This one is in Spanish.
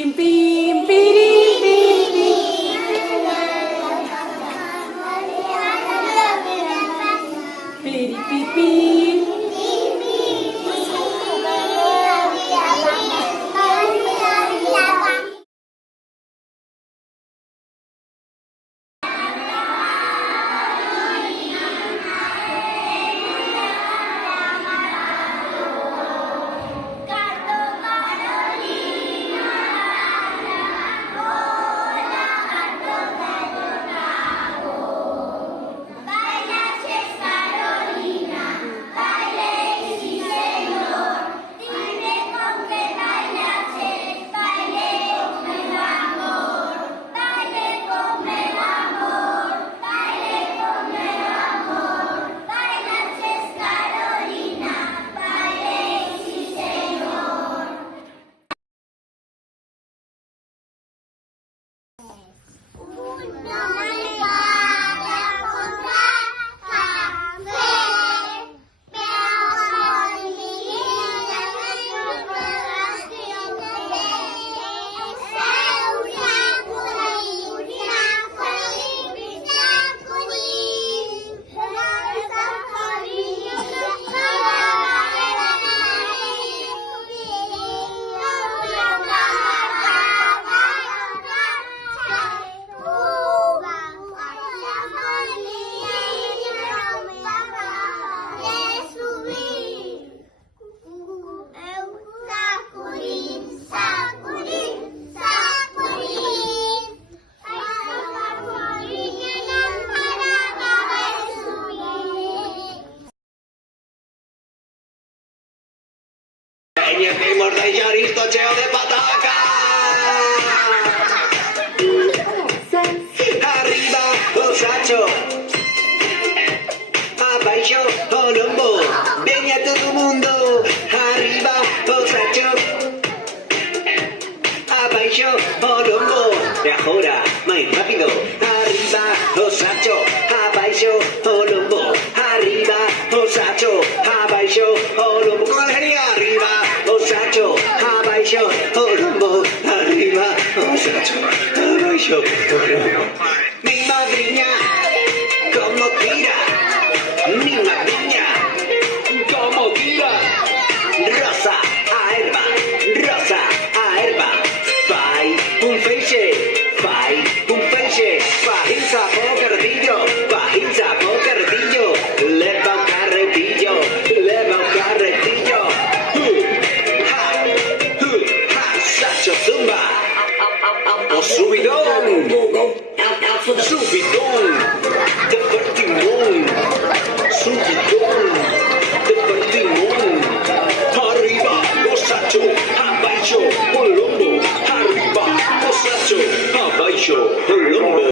pim, pim, pirim, pim, pim. Piri, pi, pim. Y mordellaristo cheo de pataca. Arriba, osacho. Abaixo, olombo. Venga todo mundo. Arriba, osacho. Abaixo, olombo. De ahora, más rápido. Arriba, osacho. Abaixo, olombo. Arriba, osacho. Abaixo, olombo. Con alegría, arriba. Osacho, abaixo, olombo, arriba, osacho, abaixo, olombo. Mi madriña, como tira, mi madriña, como tira. Rosa a herba, fai un feixe, fajinza po carretillo, leva un carretillo, Zumba, o subidón,